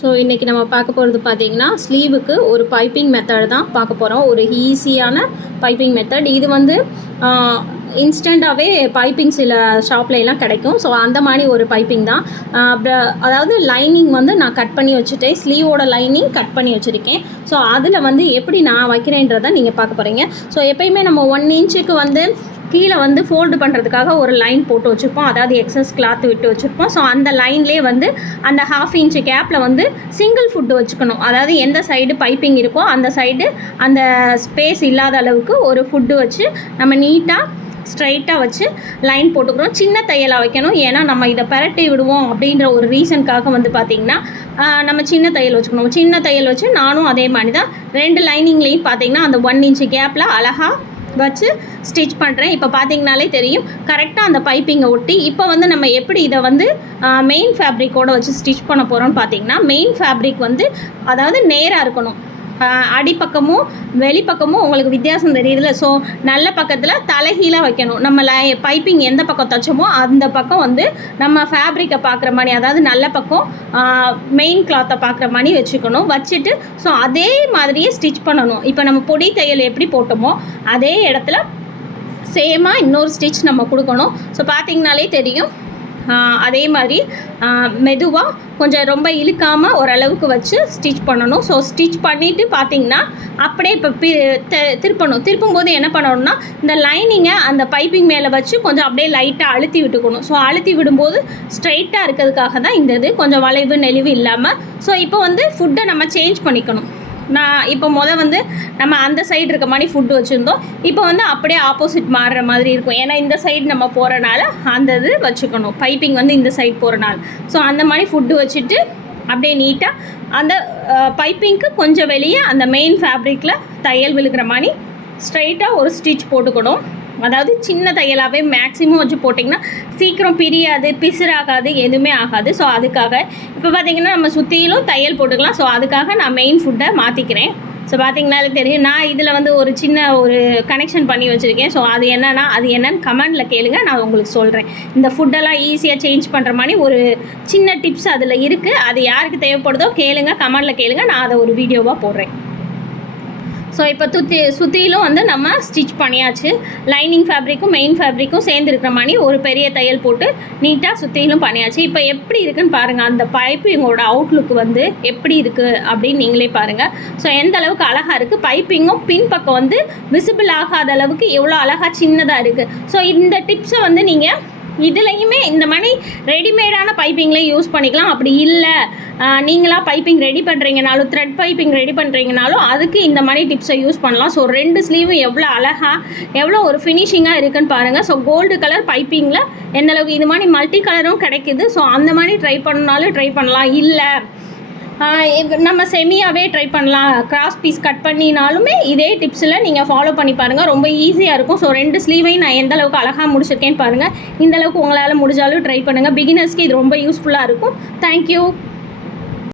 So இன்றைக்கி நம்ம பார்க்க போகிறது பார்த்திங்கன்னா ஸ்லீவுக்கு ஒரு பைப்பிங் மெத்தட் தான் பார்க்க போகிறோம். ஒரு ஈஸியான பைப்பிங் மெத்தட். இது வந்து இன்ஸ்டண்ட்டாகவே பைப்பிங் சில ஷாப்லாம் கிடைக்கும். ஸோ அந்த மாதிரி ஒரு பைப்பிங் தான். அதாவது லைனிங் வந்து நான் கட் பண்ணி வச்சுட்டேன். ஸ்லீவோட லைனிங் கட் பண்ணி வச்சுருக்கேன். ஸோ அதில் வந்து எப்படி நான் வைக்கிறேன்றதை நீங்கள் பார்க்க போகிறீங்க. ஸோ எப்பயுமே நம்ம 1 இன்ச்சுக்கு வந்து கீழே வந்து ஃபோல்டு பண்ணுறதுக்காக ஒரு லைன் போட்டு வச்சுருப்போம். அதாவது எக்ஸஸ் கிளாத் விட்டு வச்சுருப்போம். ஸோ அந்த லைன்லேயே வந்து அந்த 1/2 இன்ச்சு கேப்பில் வந்து சிங்கிள் ஃபுட்டு வச்சுக்கணும். அதாவது எந்த சைடு பைப்பிங் இருக்கோ அந்த சைடு அந்த ஸ்பேஸ் இல்லாத அளவுக்கு ஒரு ஃபுட்டு வச்சு நம்ம நீட்டாக ஸ்ட்ரைட்டாக வச்சு லைன் போட்டுக்கிறோம். சின்ன தையலாக வைக்கணும். ஏன்னா நம்ம இதை பெரட்டி விடுவோம் அப்படின்ற ஒரு ரீசனுக்காக வந்து பார்த்திங்கன்னா நம்ம சின்ன தையல் வச்சுக்கணும். சின்ன தையல் வச்சு நானும் அதே மாதிரி தான் 2 லைனிங்லேயும் பார்த்திங்கன்னா அந்த 1 இன்ச்சு கேப்பில் அழகாக வச்சு ஸ்டிச் பண்ணுறேன். இப்போ பார்த்தீங்கனாலே தெரியும் கரெக்டாக அந்த பைப்பிங்கை ஒட்டி. இப்போ வந்து நம்ம எப்படி இதை வந்து மெயின் ஃபேப்ரிக்கோடு வச்சு ஸ்டிச் பண்ண போகிறோம்னு பார்த்தீங்கன்னா, மெயின் ஃபேப்ரிக் வந்து அதாவது நேராக இருக்கணும். அடிப்பக்கமும் வெளிப்பக்கமும் உங்களுக்கு வித்தியாசம் தெரியுதுல்ல. ஸோ நல்ல பக்கத்தில் தலைகீழாக வைக்கணும். நம்ம பைப்பிங் எந்த பக்கம் தைச்சோமோ அந்த பக்கம் வந்து நம்ம ஃபேப்ரிக்கை பார்க்குற மாதிரி, அதாவது நல்ல பக்கம் மெயின் கிளாத்தை பார்க்குற மாதிரி வச்சுக்கணும். வச்சுட்டு ஸோ அதே மாதிரியே ஸ்டிச் பண்ணணும். இப்போ நம்ம பொடி தையல் எப்படி போட்டோமோ அதே இடத்துல சேமாக இன்னொரு ஸ்டிச் நம்ம கொடுக்கணும். ஸோ பார்த்திங்கனாலே தெரியும். அதே மாதிரி மெதுவாக கொஞ்சம் ரொம்ப இழுக்காமல் ஓரளவுக்கு வச்சு ஸ்டிச் பண்ணணும். ஸோ ஸ்டிச் பண்ணிவிட்டு பார்த்திங்கன்னா அப்படியே இப்போ திருப்பணும். திருப்பும்போது என்ன பண்ணணும்னா இந்த லைனிங்கை அந்த பைப்பிங் மேலே வச்சு கொஞ்சம் அப்படியே லைட்டாக அழுத்தி விட்டுக்கணும். ஸோ அழுத்தி விடும்போது ஸ்ட்ரைட்டாக இருக்கிறதுக்காக தான் இந்த இது, கொஞ்சம் வளைவு நெளிவு இல்லாமல். ஸோ இப்போ வந்து ஃபுட்டை நம்ம சேஞ்ச் பண்ணிக்கணும். நான் இப்போ வந்து நம்ம அந்த சைடு இருக்க மாதிரி ஃபுட்டு வச்சுருந்தோம். இப்போ வந்து அப்படியே ஆப்போசிட் மாறுற மாதிரி இருக்கும். ஏன்னா இந்த சைடு நம்ம போகிறனால அந்த இது வச்சுக்கணும். பைப்பிங் வந்து இந்த சைடு போகிறனால. ஸோ அந்த மாதிரி ஃபுட்டு வச்சுட்டு அப்படியே நீட்டாக அந்த பைப்பிங்க்கு கொஞ்சம் வெளியே அந்த மெயின் ஃபேப்ரிக்கில் தையல் விழுக்கிற மாதிரி ஸ்ட்ரைட்டாக ஒரு ஸ்டிச் போட்டுக்கணும். அதாவது சின்ன தையலாகவே மேக்ஸிமம் வச்சு போட்டிங்கன்னா சீக்கிரம் பிரியாது, பிசுறாகாது, எதுவுமே ஆகாது. ஸோ அதுக்காக இப்போ பார்த்திங்கன்னா நம்ம சுற்றிலும் தையல் போட்டுக்கலாம். ஸோ அதுக்காக நான் மெயின் ஃபுட்டை மாற்றிக்கிறேன். ஸோ பார்த்திங்கனாலே தெரியும். நான் இதில் வந்து ஒரு சின்ன ஒரு கனெக்ஷன் பண்ணி வச்சுருக்கேன். ஸோ அது என்னென்னு கமெண்டில் கேளுங்க, நான் உங்களுக்கு சொல்கிறேன். இந்த ஃபுட்டெல்லாம் ஈஸியாக சேஞ்ச் பண்ணுற மாதிரி ஒரு சின்ன டிப்ஸ் அதில் இருக்குது. அது யாருக்கு தேவைப்படுதோ கேளுங்க, கமெண்டில் கேளுங்க, நான் அதை ஒரு வீடியோவாக போடுறேன். ஸோ இப்போ சுற்றிலும் வந்து நம்ம ஸ்டிச் பண்ணியாச்சு. லைனிங் ஃபேப்ரிக்கும் மெயின் ஃபேப்ரிக்கும் சேர்ந்து இருக்கிற மாதிரி ஒரு பெரிய தையல் போட்டு நீட்டாக சுற்றிலும் பண்ணியாச்சு. இப்போ எப்படி இருக்குதுன்னு பாருங்கள். அந்த பைப்பிங்கோட அவுட்லுக் வந்து எப்படி இருக்குது அப்படின்னு நீங்களே பாருங்கள். ஸோ எந்த அளவுக்கு அழகாக இருக்குது. பைப்பிங்கும் பின்பக்கம் வந்து விசிபிள் ஆகாத அளவுக்கு எவ்வளோ அழகாக சின்னதாக இருக்குது. ஸோ இந்த டிப்ஸை வந்து நீங்கள் இதுலேயுமே இந்த மாதிரி ரெடிமேடான பைப்பிங்லேயும் யூஸ் பண்ணிக்கலாம். அப்படி இல்லை நீங்களாக பைப்பிங் ரெடி பண்ணுறீங்கனாலும், த்ரெட் பைப்பிங் ரெடி பண்ணுறீங்கனாலும் அதுக்கு இந்த மாதிரி டிப்ஸை யூஸ் பண்ணலாம். ஸோ 2 ஸ்லீவும் எவ்வளோ அழகாக எவ்வளோ ஒரு ஃபினிஷிங்காக இருக்குதுன்னு பாருங்கள். ஸோ கோல்டு கலர் பைப்பிங்கில் எந்தளவுக்கு இது மாதிரி மல்டி கலரும் கிடைக்கிது. ஸோ அந்த மாதிரி ட்ரை பண்ணாலும் ட்ரை பண்ணலாம். இல்லை நம்ம செமியாகவே ட்ரை பண்ணலாம், கிராஸ் பீஸ் கட் பண்ணினாலுமே இதே டிப்ஸில் நீங்கள் ஃபாலோ பண்ணி பாருங்கள். ரொம்ப ஈஸியாக இருக்கும். ஸோ 2 ஸ்லீவையும் நான் எந்த அளவுக்கு அழகாக முடிச்சிருக்கேன்னு பாருங்கள். இந்த அளவுக்கு உங்களால் முடிஞ்சாலும் ட்ரை பண்ணுங்கள். பிகினர்ஸ்க்கு இது ரொம்ப யூஸ்ஃபுல்லாக இருக்கும். தேங்க்யூ.